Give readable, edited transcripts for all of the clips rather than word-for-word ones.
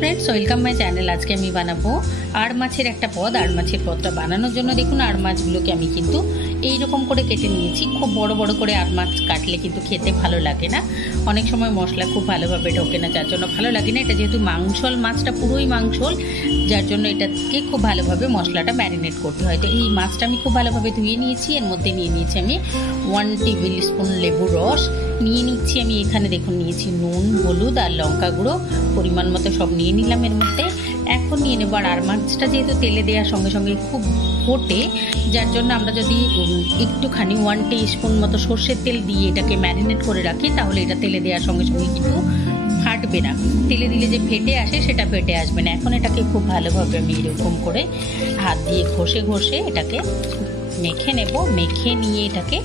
Friends welcome my channel. आज के आमी बानाबो आड़ माछेर एकटा पद। आड़ माछेर पदटा बानानोर जोन्नो देखुन आड़ माछगुलोके आमी किन्तु এই রকম করে কেটে নিয়েছি। খুব বড় বড় করে আড় মাছ কাটলে কিন্তু খেতে ভালো লাগে না, অনেক সময় মশলা খুব ভালোভাবে ঢোকে না, যার জন্য ভালো লাগে না। এটা যেহেতু মাংসল, মাছটা পুরোই মাংসল, যার জন্য এটাকে খুব ভালোভাবে মশলাটা ম্যারিনেট করতে হয়। তো এই মাছটা আমি খুব ভালোভাবে ধুয়ে নিয়েছি। এর মধ্যে নিয়ে নিয়েছি আমি 1 টেবিল স্পুন লেবুর রস নিয়ে নিচ্ছি। আমি এখানে দেখুন নিয়েছি নুন, হলুদ আর লঙ্কা গুঁড়ো পরিমাণ মতো সব নিয়ে নিলাম এর মধ্যে। এখন নিয়ে নেব আর মাছটা যেহেতু তেলে দেওয়ার সঙ্গে সঙ্গে খুব ফোটে, যার জন্য আমরা যদি একটুখানি 1 টিস্পুন মতো সর্ষের তেল দিয়ে এটাকে ম্যারিনেট করে রাখি, তাহলে এটা তেলে দেওয়ার সঙ্গে সঙ্গে কিন্তু ফাটবে না। তেলে দিলে যে ফেটে আসে সেটা ফেটে আসবে না। এখন এটাকে খুব ভালোভাবে আমি এরকম করে হাত দিয়ে ঘষে ঘষে এটাকে মেখে নেব। মেখে নিয়ে এটাকে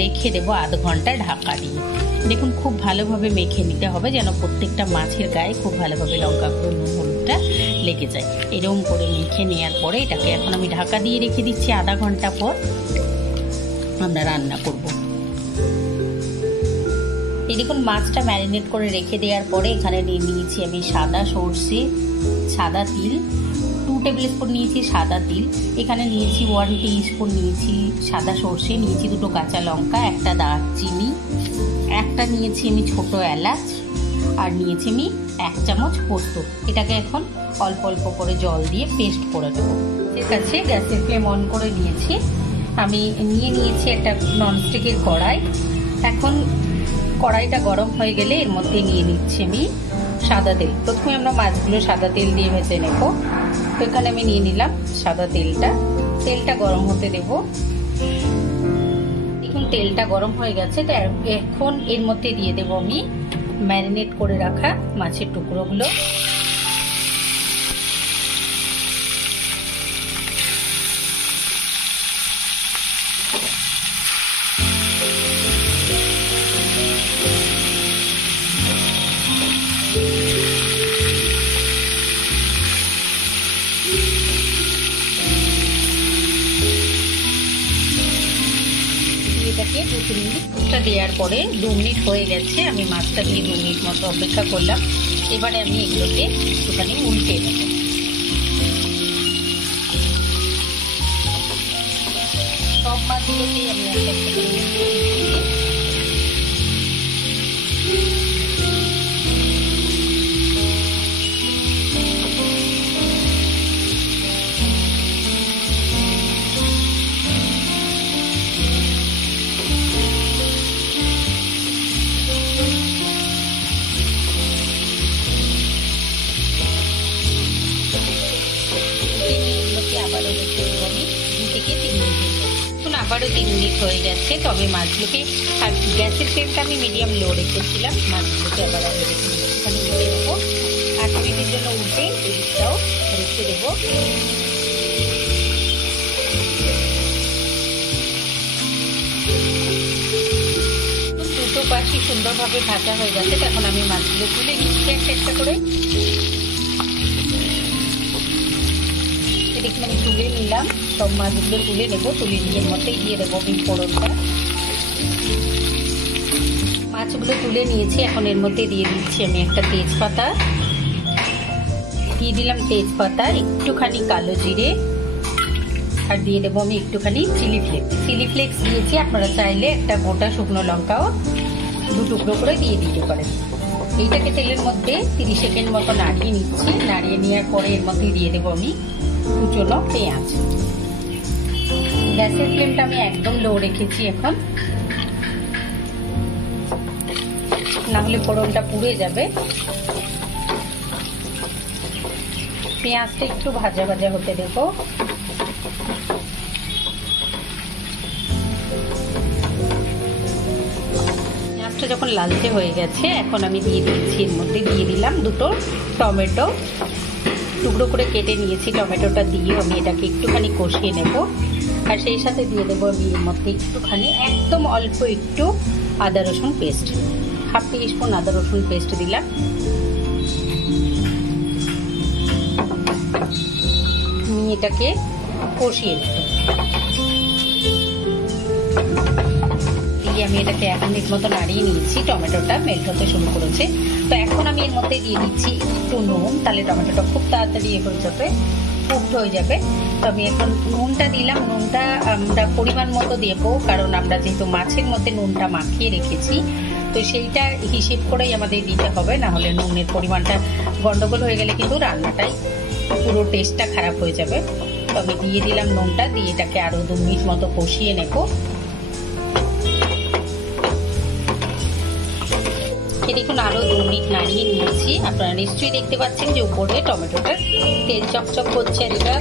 রেখে দেবো আধ ঘন্টা ঢাকা দিয়ে। দেখুন খুব ভালোভাবে মেখে নিতে হবে যেন প্রত্যেকটা মাছের গায়ে খুব ভালোভাবে লঙ্কা গুঁড়ো, নুন, হলুদটা লেগে যায়। এরকম করে মেখে নেওয়ার পরে এটাকে এখন আমি ঢাকা দিয়ে রেখে দিচ্ছি। আধা ঘন্টা পর আমরা রান্না করব। এই দেখুন মাছটা ম্যারিনেট করে রেখে দেওয়ার পরে এখানে নিয়ে নিয়েছি আমি সাদা সর্ষে, সাদা তিল 2 টেবিল স্পুন নিয়েছি সাদা তিল। এখানে নিয়েছি 1 টিস্পুন নিয়েছি সাদা সর্ষে, নিয়েছি 2টো কাঁচা লঙ্কা, একটা দারচিনি, একটা নিয়েছি আমি ছোট এলাচ, আর নিয়েছি আমি 1 চামচ পোস্ত। এটাকে এখন অল্প অল্প করে জল দিয়ে পেস্ট করে দেবো। ঠিক আছে, গ্যাসের ফ্লেম অন করে নিয়েছি। আমি নিয়ে নিয়েছি একটা ননস্টিকের কড়াই। এখন কড়াইটা গরম হয়ে গেলে এর মধ্যে নিয়ে নিচ্ছি আমি সাদা তেল। প্রথমে আমরা মাছগুলো সাদা তেল দিয়ে ভেজে নেব। তো এখানে আমি নিয়ে নিলাম সাদা তেলটা গরম হতে দেব। এখন তেলটা গরম হয়ে গেছে, তো এখন এর মধ্যে দিয়ে দেব আমি ম্যারিনেট করে রাখা মাছের টুকরোগুলো। এটাকে 2-3 মিনিট দেওয়ার পরে 2 মিনিট হয়ে গেছে। আমি মাছটা দিয়ে 2 মিনিট মতো অপেক্ষা করলাম। এবারে আমি এগুলোকে একটুখানি উল্টে নেব। সব মাছগুলোকে আমি একটা আবারও 3 মিনিট হয়ে যাচ্ছে। তো আমি মাছগুলোকে, আর গ্যাসের ফ্লেমটা আমি মিডিয়াম লো রেখেছিলাম, মাছগুলোকে আবার আমি এখানে উঠে দেবো। 8 মিনিটের জন্য উঠে এদিকটাও রেখে দেবো। দুটো পাশই সুন্দরভাবে ভাজা হয়ে যাচ্ছে। এখন আমি মাছগুলো তুলে নিচ্ছি একটা করে। দেখুন আমি তুলে নিলাম, সব মাছগুলো তুলে নেবো। তুলে নিয়ে মধ্যেই দিয়ে দেবো ফোড়নটা। মাছগুলো তুলে নিয়েছি, এখন এর মধ্যে দিয়ে দিচ্ছি আমি একটা তেজপাতা, দিয়ে দিলাম তেজপাতা, একটুখানি কালো জিরে, আর দিয়ে দেবো আমি একটুখানি চিলি ফ্লেক্স দিয়েছি। আপনারা চাইলে একটা গোটা শুকনো লঙ্কাও 2 টুকরো করে দিয়ে দিতে পারেন। এইটাকে তেলের মধ্যে 30 সেকেন্ড মতো নাড়িয়ে নিচ্ছি। নাড়িয়ে নেওয়ার পরে এর মধ্যে দিয়ে দেবো আমি কুচনো পেঁয়াজ। গ্যাসের ফ্লেমটা আমি একদম লো রেখেছি এখন, না হলে ফোড়নটা পুড়ে যাবে। পেঁয়াজটা একটু ভাজা ভাজা হতে দেবো। পেঁয়াজটা যখন লালচে হয়ে গেছে, এখন আমি দিয়ে দিচ্ছি এর মধ্যে দিয়ে দিলাম 2টো টমেটো টুকরো করে কেটে নিয়েছি। টমেটোটা দিয়ে আমি এটাকে একটুখানি কষিয়ে নেব। আর সেই সাথে দিয়ে দেবো আমি এর মধ্যে একটুখানি, একদম অল্প একটু আদা রসুন পেস্ট, 1/2 টিস্পুন আদা রসুন পেস্ট দিলাম। আমি এটাকে কষিয়ে নেব। দিয়ে আমি এটাকে 1 মিনিট মতো নাড়িয়ে নিয়েছি। টমেটোটা মেল্ট হতে শুরু করেছে। তো এখন আমি এর মধ্যে দিয়ে দিচ্ছি একটু নুন, তাহলে টমেটোটা খুব তাড়াতাড়ি হয়ে যাবে, কুকড হয়ে যাবে। তো আমি এখন নুনটা দিলাম। নুনটা আমরা পরিমাণ মতো দেবো, কারণ আমরা যেহেতু মাছের মধ্যে নুনটা মাখিয়ে রেখেছি, তো সেইটা হিসেব করেই আমাদের দিতে হবে, না হলে নুনের পরিমাণটা গন্ডগোল হয়ে গেলে কিন্তু রান্নাটাই পুরো টেস্টটা খারাপ হয়ে যাবে। তো আমি দিয়ে দিলাম নুনটা, দিয়ে এটাকে আরো 2 মিনিট মতো কষিয়ে নেব। দেখুন আরো 2 মিনিট নাড়িয়ে নিয়েছি। আপনারা নিশ্চয়ই দেখতে পাচ্ছেন যে উপরে টমেটোটা তেল চকচক করছে, আর এটা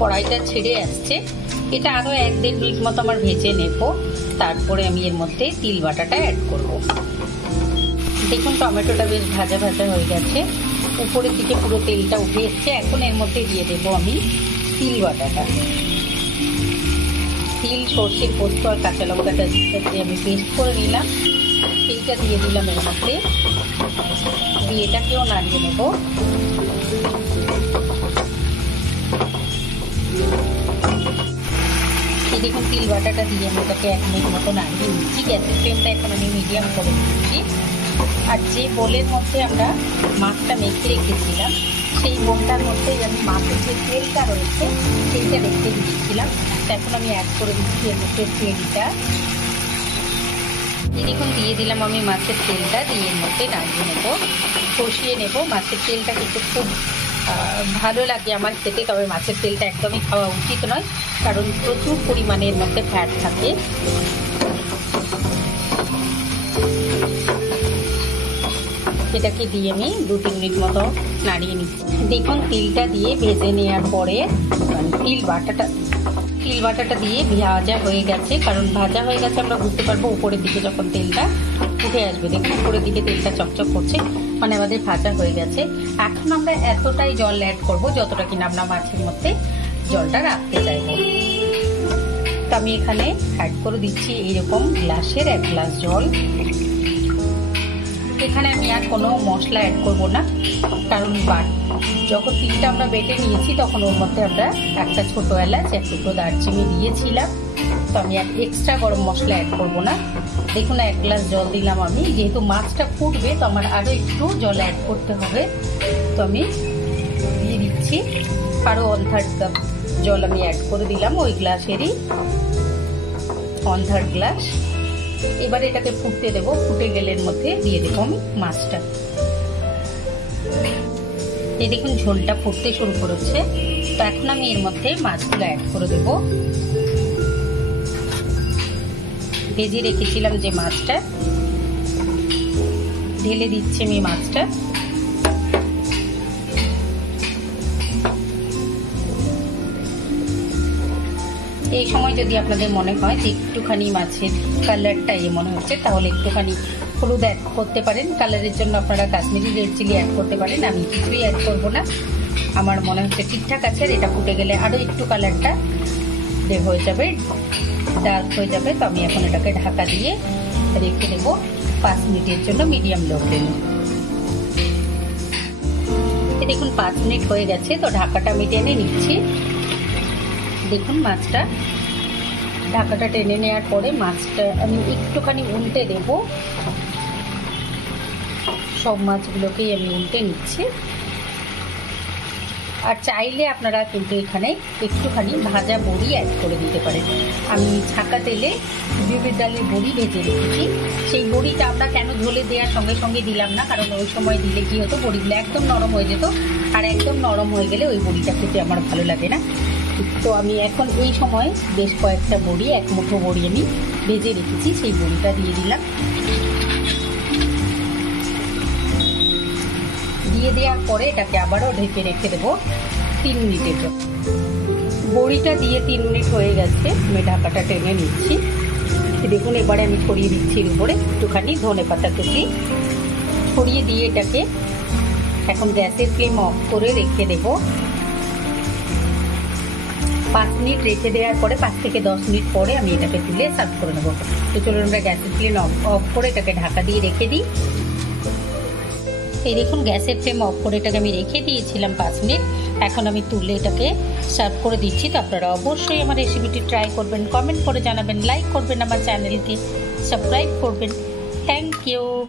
কড়াইটা ছেড়ে আসছে। এটা আরো 1-1.5 মিনিট মতো আমার ভেজে নেব। তারপরে আমি এর মধ্যে তিল বাটাটা অ্যাড করব। দেখুন টমেটোটা বেশ ভাজা ভাজা হয়ে গেছে, উপরের দিকে পুরো তেলটা উঠে এসছে। এখন এর মধ্যে দিয়ে দেবো আমি তিল বাটাটা। তিল, সর্ষে, পোস্ত আর কাঁচা লঙ্কাটা দিয়ে আমি পেস্ট করে নিলাম, এইটা দিয়ে দিলাম এর মধ্যে, দিয়ে এটাকেও নাড়িয়ে নেব। দেখুন তিল বাটাটা দিয়ে আমি এটাকে 1 মিনিট মতো নাড়িয়ে নিচ্ছি। গ্যাসের ফ্লেমটা এখন আমি মিডিয়াম করে দিচ্ছি। আর যে বোলের মধ্যে আমরা মাছটা মেখে রেখেছিলাম, সেই বোলটার মধ্যে আমি মাছের যে তেলটা রয়েছে সেইটা রেখে দিয়েছিলাম। এখন আমি অ্যাড করে দিচ্ছি এর মধ্যে তেলটা। দেখুন দিয়ে দিলাম আমি মাছের তেলটা, দিয়ে এর মধ্যে নাড়িয়ে নেব, কষিয়ে নেব। মাছের তেলটা কিন্তু খুব ভালো লাগে আমার খেতে, তবে মাছের তেলটা একদমই খাওয়া উচিত নয়, কারণ প্রচুর পরিমাণে এর মধ্যে ফ্যাট থাকে। এটাকে দিয়ে আমি 2-3 মিনিট মতো নাড়িয়ে নিচ্ছি। দেখুন তিলটা দিয়ে ভেজে নেওয়ার পরে তিল বাটাটা দিয়ে ভাজা হয়ে গেছে। কারণ ভাজা হয়ে গেছে আমরা বুঝতে পারবো উপরের দিকে যখন তেলটা উঠে আসবে। দেখুন উপরের দিকে তেলটা চকচক করছে, মানে আমাদের ভাজা হয়ে গেছে। এখন আমরা এতটাই জল অ্যাড করব যতটা কিনা আমরা মাছের মধ্যে জলটা রাখতে চাইবো। তো আমি এখানে অ্যাড করে দিচ্ছি এইরকম গ্লাসের 1 গ্লাস জল। এখানে আমি আর কোনো মশলা অ্যাড করব না, কারণ যখন তিলটা আমরা বেটে নিয়েছি তখন ওর মধ্যে আমরা একটা ছোট এলাচ, 1 টুকরো দারচিনি দিয়েছিলাম। তো আমি আর এক্সট্রা গরম মশলা অ্যাড করব না। দেখুন 1 গ্লাস জল দিলাম আমি, যেহেতু মাছটা ফুটবে তো আমার আরও একটু জল অ্যাড করতে হবে। তো আমি দিয়ে দিচ্ছি আরও 1/3 কাপ জল আমি অ্যাড করে দিলাম, ওই গ্লাসেরই 1/3 গ্লাস। এবারে এটাকে ফুটতে দেবো। ফুটে গেলে এর মধ্যে দিয়ে দেবো আমি মাছটা। এই দেখুন ঝোলটা ফুটতে শুরু করেছে। তো এখন আমি এর মধ্যে মাছগুলো অ্যাড করে দেবো। ভেজে রেখেছিলাম যে মাছটা, ঢেলে দিচ্ছি আমি মাছটা। এই সময় যদি আপনাদের মনে হয় যে একটুখানি মাছের কালারটা মনে হচ্ছে, তাহলে একটুখানি হলুদ অ্যাড করতে পারেন। কালারের জন্য আপনারা কাশ্মীরি রেড চিলি অ্যাড করতে পারেন, আমি কিছুই অ্যাড করবো না। আমার মনে হচ্ছে ঠিকঠাক আছে। আর এটা ফুটে গেলে আরও একটু কালারটা হয়ে যাবে, ডার্ক হয়ে যাবে। তো আমি এখন এটাকে ঢাকা দিয়ে রেখে দেবো 5 মিনিটের জন্য মিডিয়াম লো ফ্লেমে। দেখুন 5 মিনিট হয়ে গেছে। তো ঢাকাটা আমি টেনে নিচ্ছি। দেখুন মাছটা, ঢাকাটা টেনে নেওয়ার পরে মাছটা আমি একটুখানি উল্টে দেব। সব মাছগুলোকেই আমি উল্টে নিচ্ছি। আর চাইলে আপনারা কিন্তু এখানে একটুখানি ভাজা বড়ি অ্যাড করে দিতে পারেন। আমি ছাঁকা তেলে বিউলির ডালের বড়ি ভেজে রেখেছি, সেই বড়িটা আমরা কেন ঝোলে দেওয়ার সঙ্গে সঙ্গে দিলাম না, কারণ ওই সময় দিলে কি হতো, বড়িগুলো একদম নরম হয়ে যেত। আর একদম নরম হয়ে গেলে ওই বড়িটা খেতে আমার ভালো লাগে না। তো আমি এখন এই সময় বেশ কয়েকটা বড়ি, 1 মুঠো বড়ি আমি ভেজে রেখেছি, সেই বড়িটা দিয়ে দিলাম। দিয়ে দেওয়ার পরে এটাকে আবারও ঢেকে রেখে দেবো 3 মিনিটের জন্য। বড়িটা দিয়ে 3 মিনিট হয়ে গেছে, আমি ঢাকাটা টেনে নিচ্ছি। দেখুন এবারে আমি ছড়িয়ে দিচ্ছি এর উপরে একটুখানি ধনেপাতা কুচি, ছড়িয়ে দিয়ে এটাকে এখন গ্যাসের ফ্লেম অফ করে রেখে দেবো। 5 মিনিট রেখে দেওয়ার পরে 5 থেকে 10 মিনিট পরে আমি এটাকে তুলে সার্ভ করে নেবো। তো চলুন আমরা গ্যাসের ফ্লেম অফ করে এটাকে ঢাকা দিয়ে রেখে দিই। এই দেখুন গ্যাসের ফ্লেম অফ করে এটাকে আমি রেখে দিয়েছিলাম 5 মিনিট। এখন আমি তুলে এটাকে সার্ভ করে দিচ্ছি। তো আপনারা অবশ্যই আমার রেসিপিটি ট্রাই করবেন, কমেন্ট করে জানাবেন, লাইক করবেন, আমার চ্যানেলকে সাবস্ক্রাইব করবেন। Thank you.